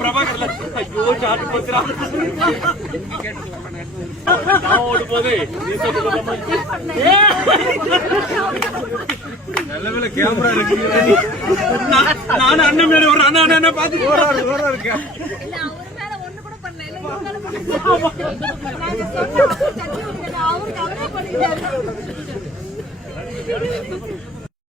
பிரபாகர்ல ஐயோ சாட்டு போச்சுடா ஓடு போதே நல்ல வேளை கேமரா இருக்கு நான் அண்ணன் மேல ஒரு அண்ணன் பாத்து ஓட இருக்கேன் அவருக்கு அவரே பண்ணிட்டாரு